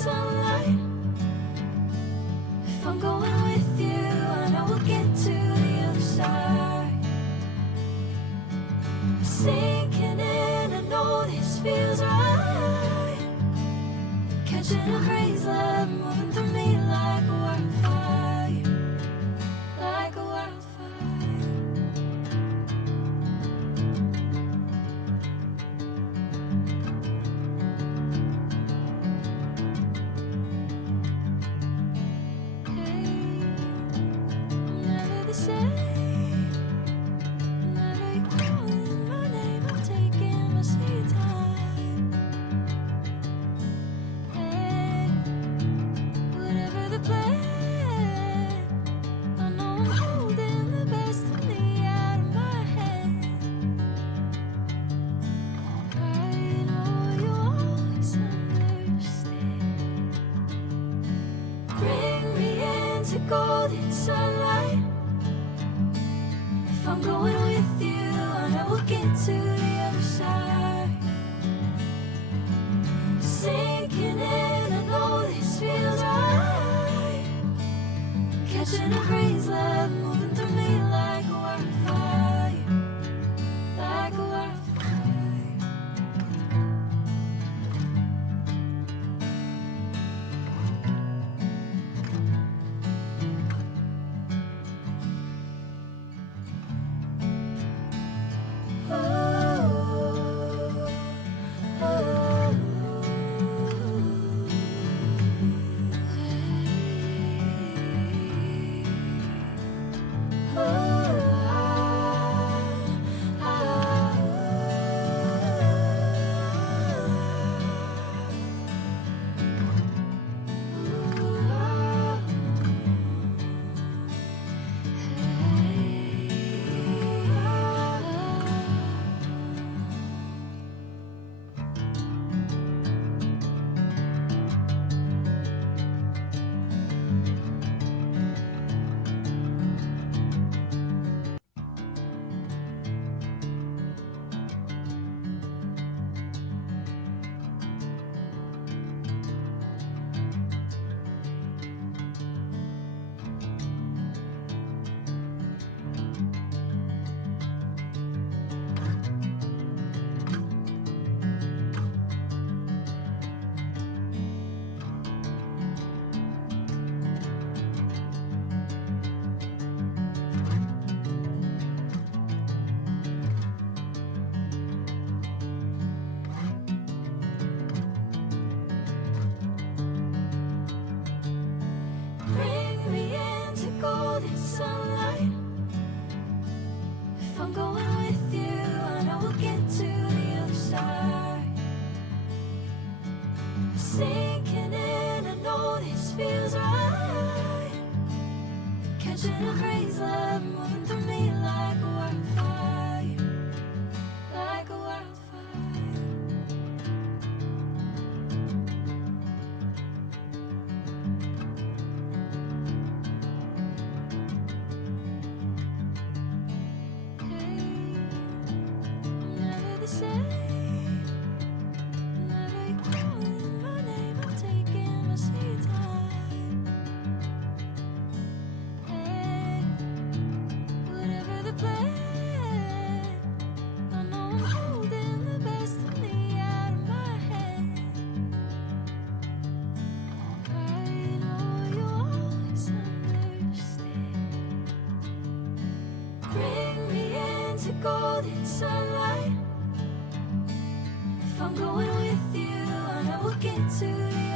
sunlight. If I'm going with you, I know we'll get to the other side. Sinking in, I know this feels right. Catching a breeze, love moving through me like a wildfire, like a wildfire. Golden sunlight. If I'm going with you, I know we'll get to the other side. Sinking in, I know this feels right. Catching a breeze, love moving through me like a wildfire, like a wildfire. Sunlight. If I'm going with you, I know we'll get to the other side. Sinking in, I know this feels right. Catching a breeze, love moving through me like a wildfire, like a wildfire. Golden sunlight. If I'm going with you, I know we'll get to the